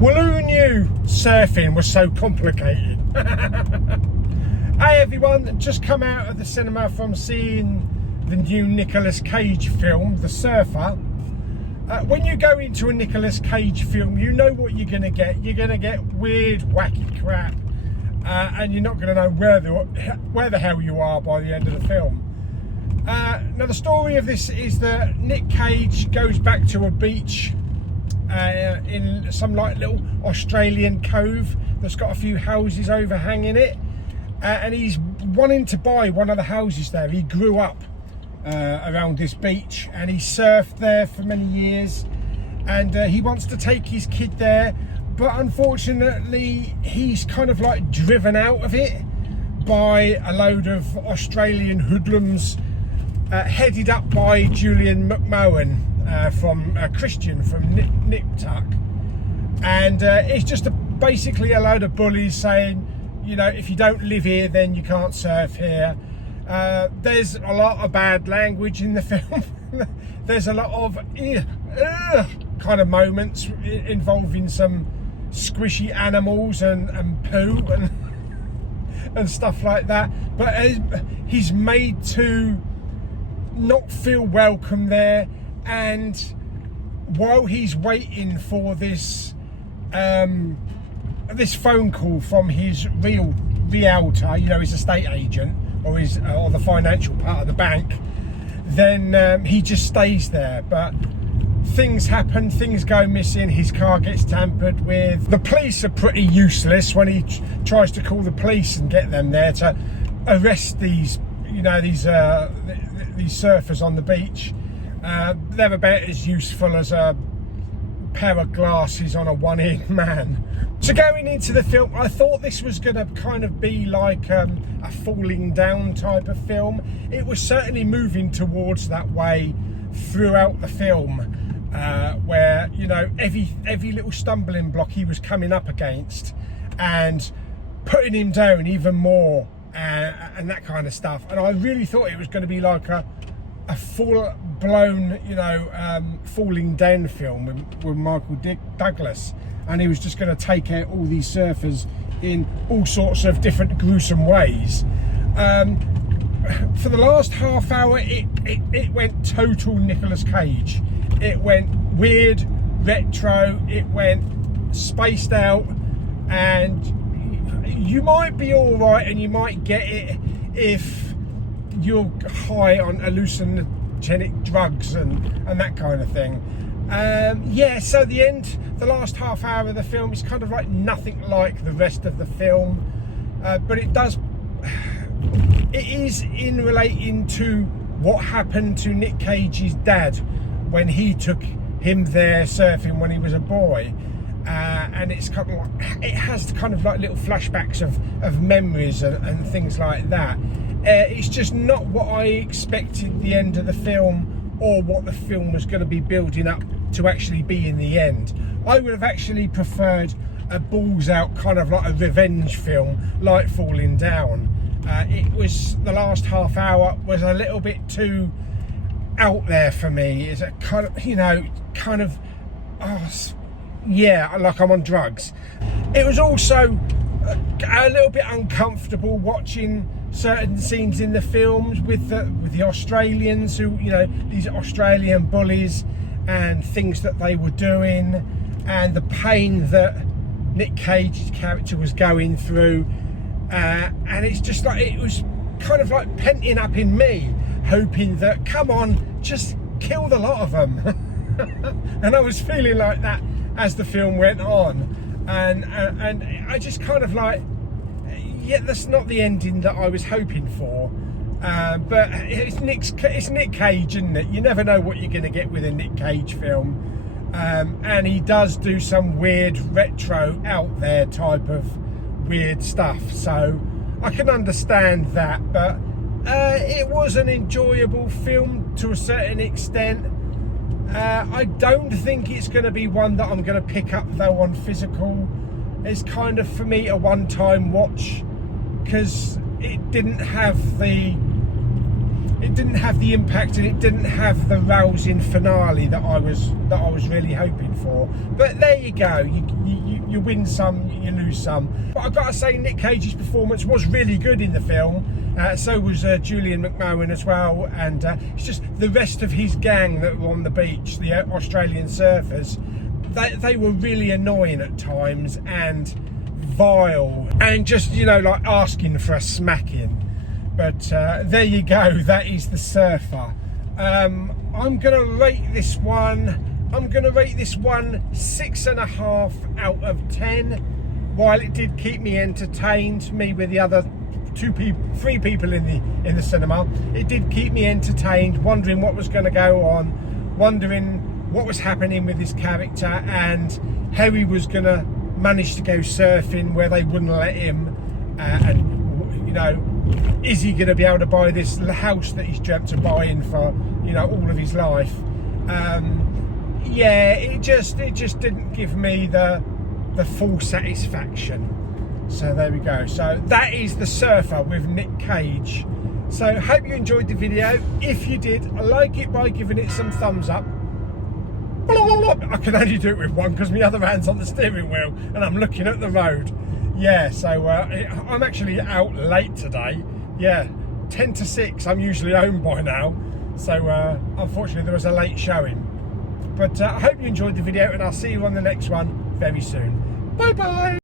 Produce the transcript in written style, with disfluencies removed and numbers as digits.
Well, who knew surfing was so complicated? Hey everyone, just come out of the cinema from seeing the new Nicolas Cage film, The Surfer. When you go into a Nicolas Cage film, you know what you're going to get. You're going to get weird, wacky crap, and you're not going to know where the hell you are by the end of the film. Now, the story of this is that Nick Cage goes back to a beach in some like little Australian cove that's got a few houses overhanging it, and he's wanting to buy one of the houses there. He grew up around this beach and he surfed there for many years, and he wants to take his kid there, but unfortunately he's kind of like driven out of it by a load of Australian hoodlums headed up by Julian McMahon from Christian from Nip Tuck, and it's just basically a load of bullies saying, you know, if you don't live here then you can't surf here. There's a lot of bad language in the film. There's a lot of kind of moments involving some squishy animals and poo and stuff like that, but he's made to not feel welcome there. And while he's waiting for this this phone call from his realtor, you know, his estate agent or the financial part of the bank, then he just stays there. But things happen, things go missing, his car gets tampered with. The police are pretty useless when he tries to call the police and get them there to arrest these, you know, these surfers on the beach. They're about as useful as a pair of glasses on a one-eared man. So going into the film, I thought this was going to kind of be like a falling down type of film. It was certainly moving towards that way throughout the film, where, you know, every little stumbling block he was coming up against and putting him down even more, and that kind of stuff. And I really thought it was going to be like a full-blown, you know, falling down film with Michael Douglas, and he was just going to take out all these surfers in all sorts of different gruesome ways. For the last half hour, it went total Nicolas Cage. It went weird, retro, it went spaced out, and you might be all right and you might get it if you're high on hallucinogenic drugs and that kind of thing. Yeah, so the last half hour of the film is kind of like nothing like the rest of the film, but it is in relating to what happened to Nick Cage's dad when he took him there surfing when he was a boy, and it's kind of like, it has kind of like little flashbacks of memories and things like that. It's just not what I expected the end of the film, or what the film was going to be building up to actually be in the end. I would have actually preferred a balls out kind of like a revenge film like Falling Down. It was, the last half hour was a little bit too out there for me. It's a kind of, you know, kind of, yeah, like I'm on drugs. It was also a little bit uncomfortable watching certain scenes in the films with the Australians, who, you know, these Australian bullies and things that they were doing, and the pain that Nick Cage's character was going through, and it's just like, it was kind of like penting up in me, hoping that, come on, just kill the lot of them. And I was feeling like that as the film went on, and I just kind of like, yeah, that's not the ending that I was hoping for. But it's Nick Cage, isn't it? You never know what you're going to get with a Nick Cage film. and he does do some weird retro out there type of weird stuff, so I can understand that. But it was an enjoyable film to a certain extent. I don't think it's going to be one that I'm going to pick up though on physical. It's kind of, for me, a one-time watch, because it didn't have the impact, and it didn't have the rousing finale that I was really hoping for. But there you go, you win some, you lose some. But I've got to say, Nick Cage's performance was really good in the film. So was Julian McMahon as well, and it's just the rest of his gang that were on the beach, the Australian surfers. They were really annoying at times and vile, and just, you know, like asking for a smacking. But there you go, that is The Surfer. I'm gonna rate this one 6.5 out of 10. While it did keep me entertained, me with the other three people in the cinema, it did keep me entertained, wondering what was going to go on, wondering what was happening with his character, and how he was going to manage to go surfing where they wouldn't let him, and, you know, is he going to be able to buy this house that he's dreamt of buying for, you know, all of his life. Yeah, it just didn't give me the full satisfaction. So there we go. So that is The Surfer with Nick Cage. So hope you enjoyed the video. If you did, like it by giving it some thumbs up. I can only do it with one because my other hand's on the steering wheel and I'm looking at the road. Yeah, so I'm actually out late today. Yeah, 10 to 6. I'm usually home by now. So unfortunately there was a late showing. But I hope you enjoyed the video, and I'll see you on the next one very soon. Bye bye.